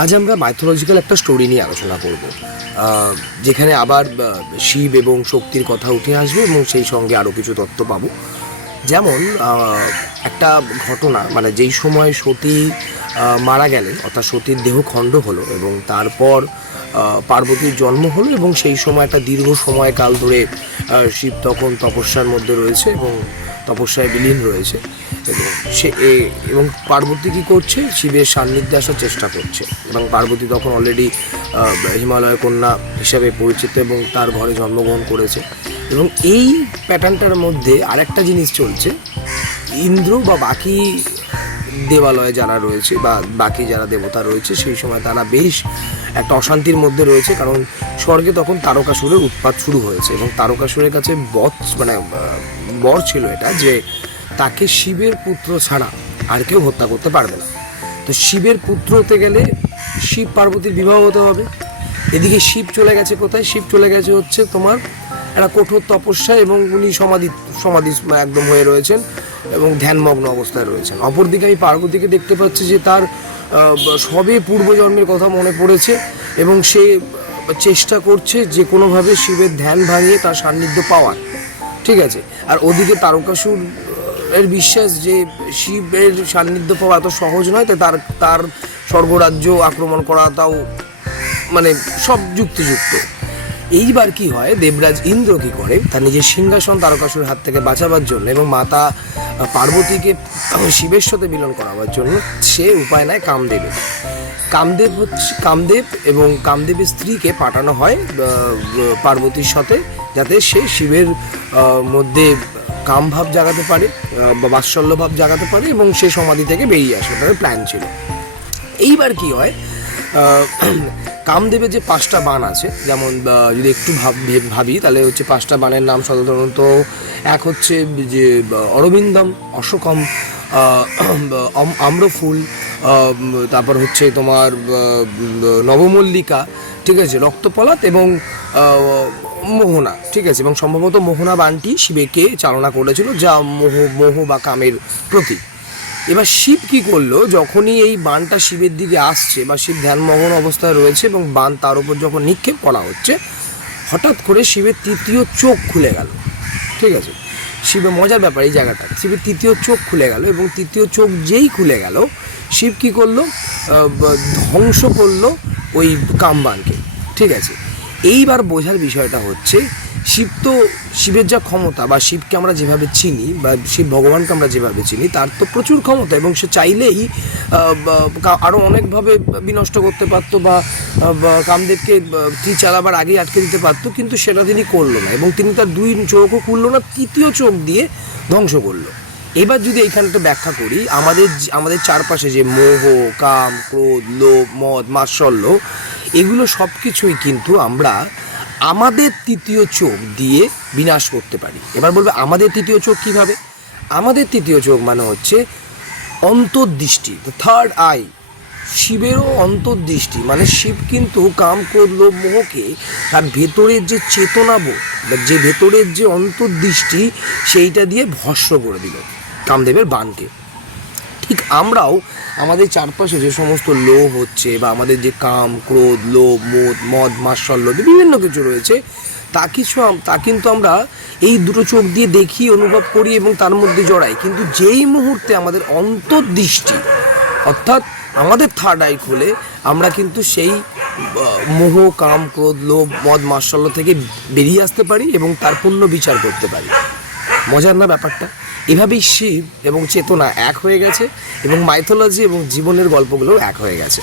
আজ আমরা মাইথোলজিক্যাল একটা স্টোরি নিয়ে আলোচনা করব। যেখানে আবার শিব এবং শক্তির কথা উঠে আসবে এবং সেই সঙ্গে আরও কিছু তথ্য পাবো। যেমন একটা ঘটনা মানে যেই সময় সতী মারা গেলেন, অর্থাৎ সতীর দেহ খণ্ড হলো এবং তারপর পার্বতীর জন্ম হলো এবং সেই সময় একটা দীর্ঘ সময়কাল ধরে শিব তখন তপস্যার মধ্যে রয়েছে এবং তপস্যায় বিলীন রয়েছে। এবং সে এবং পার্বতী কী করছে? শিবের সান্নিধ্যে আসার চেষ্টা করছে। এবং পার্বতী তখন অলরেডি হিমালয় কন্যা হিসাবে পরিচিত এবং তার ঘরে জন্মগ্রহণ করেছে। এবং এই প্যাটার্নটার মধ্যে আরেকটা জিনিস চলছে। ইন্দ্র বা বাকি দেবালয়ে যারা রয়েছে বা বাকি যারা দেবতা রয়েছে, সেই সময় তারা বেশ একটা অশান্তির মধ্যে রয়েছে, কারণ স্বর্গে তখন তারকাসুরের উৎপাত শুরু হয়েছে এবং তারকাসুরের কাছে বধ মানে বর ছিল এটা যে তাকে শিবের পুত্র ছাড়া আর কেউ হত্যা করতে পারবে না। তো শিবের পুত্র হতে গেলে শিব পার্বতীর বিবাহ হতে হবে। এদিকে শিব চলে গেছে কোথায়? শিব চলে গেছে হচ্ছে তোমার একটা কঠোর তপস্যা এবং উনি সমাধি সমাধি একদম হয়ে রয়েছেন। এবং ধ্যানমগ্ন অবস্থায় রয়েছেন। অপরদিকে আমি পার্বতীকে দেখতে পাচ্ছি যে তার সবে পূর্বজন্মের কথা মনে পড়েছে এবং সে চেষ্টা করছে যে কোনোভাবে শিবের ধ্যান ভাঙিয়ে তার সান্নিধ্য পাওয়ার। ঠিক আছে? আর ওদিকে তারকাসুর এর বিশ্বাস যে শিবের সান্নিধ্য পাওয়া এত সহজ নয় তাই তার তার স্বর্গরাজ্য আক্রমণ করা তাও মানে সব যুক্তিযুক্ত। এইবার কি হয়, দেবরাজ ইন্দ্র কি করে, তার নিজের সিংহাসন তারকাসুর হাত থেকে বাঁচাবার জন্য এবং মাতা পার্বতীকে শিবের সাথে মিলন করাবার জন্য সে উপায় নেয় কামদেবের। কামদেব হচ্ছে, কামদেব এবং কামদেবের স্ত্রীকে পাঠানো হয় পার্বতীর সাথে, যাতে সে শিবের মধ্যে কাম ভাব জাগাতে পারে বা বাৎসল্য ভাব জাগাতে পারে এবং সে সমাধি থেকে বেরিয়ে আসে, তাদের প্ল্যান ছিল। এইবার কি হয় কামদেবের যে পাঁচটা বান আছে, যেমন যদি একটু ভাব, ভাবি তাহলে হচ্ছে পাঁচটা বানের নাম সাধারণত এক হচ্ছে যে অরবিন্দম, অশোকম আম্রফুল তারপর হচ্ছে তোমার নবমল্লিকা, ঠিক আছে, রক্তপলাত এবং মোহনা, ঠিক আছে, এবং সম্ভবত মোহনা বানটি শিবেকে চালনা করেছিল, যা মোহ মোহ বা কামের প্রতীক। এবার শিব কি করল? যখনই এই বানটা শিবের দিকে আসছে বা শিব ধ্যানমগ্ন অবস্থায় রয়েছে এবং বান তার উপর যখন নিক্ষেপ করা হচ্ছে, হঠাৎ করে শিবের তৃতীয় চোখ খুলে গেল। ঠিক আছে? শিবের মজার ব্যাপার এই জায়গাটা। শিবের তৃতীয় চোখ খুলে গেল এবং তৃতীয় চোখ যেই খুলে গেল, শিব কি করল? ধ্বংস করল ওই কামবানকে। ঠিক আছে? এইবার বোঝার বিষয়টা হচ্ছে শিব তো শিবের যা ক্ষমতা বা শিবকে আমরা যেভাবে চিনি বা শিব ভগবানকে আমরা যেভাবে চিনি তার তো প্রচুর ক্ষমতা এবং সে চাইলেই আহ, বা- কা- আরও অনেকভাবে বিনষ্ট করতে পারতো বা কামদেবকে তীর চালাবার আগেই আটকে দিতে পারতো কিন্তু সেটা তিনি করল না এবং তিনি তার দুই চোখও খুললো না তৃতীয় চোখ দিয়ে ধ্বংস করল। এবার যদি এইখানটা ব্যাখ্যা করি আমাদের আমাদের চারপাশে যে মোহ কাম ক্রোধ লোভ মদ মাৎসল্য এগুলো সব কিছুই কিন্তু আমরা আমাদের তৃতীয় চোখ দিয়ে বিনাশ করতে পারি। এবার বলবে, আমাদের তৃতীয় চোখ কীভাবে? আমাদের তৃতীয় চোখ মানে হচ্ছে অন্তর্দৃষ্টি দ্য থার্ড আই শিবেরও অন্তর্দৃষ্টি মানে শিব কিন্তু কাম, ক্রোধ, লোভ, মোহকে তার ভেতরের যে চেতনাবোধ বা যে ভেতরের যে অন্তর্দৃষ্টি, সেইটা দিয়ে ভস্ম করে দিল। কামদেবের বানকে ঠিক আমরাও আমাদের চারপাশে যে সমস্ত লোভ হচ্ছে বা আমাদের যে কাম, ক্রোধ, লোভ, মদ মদ মাৎসল্য বিভিন্ন কিছু রয়েছে, তা কিছু তা কিন্তু আমরা এই দুটো চোখ দিয়ে দেখি, অনুভব করি এবং তার মধ্যে জড়াই। কিন্তু যেই মুহূর্তে আমাদের অন্তর্দৃষ্টি, অর্থাৎ আমাদের থার্ড আই খুলে, আমরা কিন্তু সেই মোহ, কাম, ক্রোধ, লোভ, মদ মাৎসল্য থেকে বেরিয়ে আসতে পারি এবং তার পূর্ণ বিচার করতে পারি। মজার না ব্যাপারটা? এভাবেই শিব এবং চেতনা এক হয়ে গেছে এবং মাইথোলজি এবং জীবনের গল্পগুলোও এক হয়ে গেছে।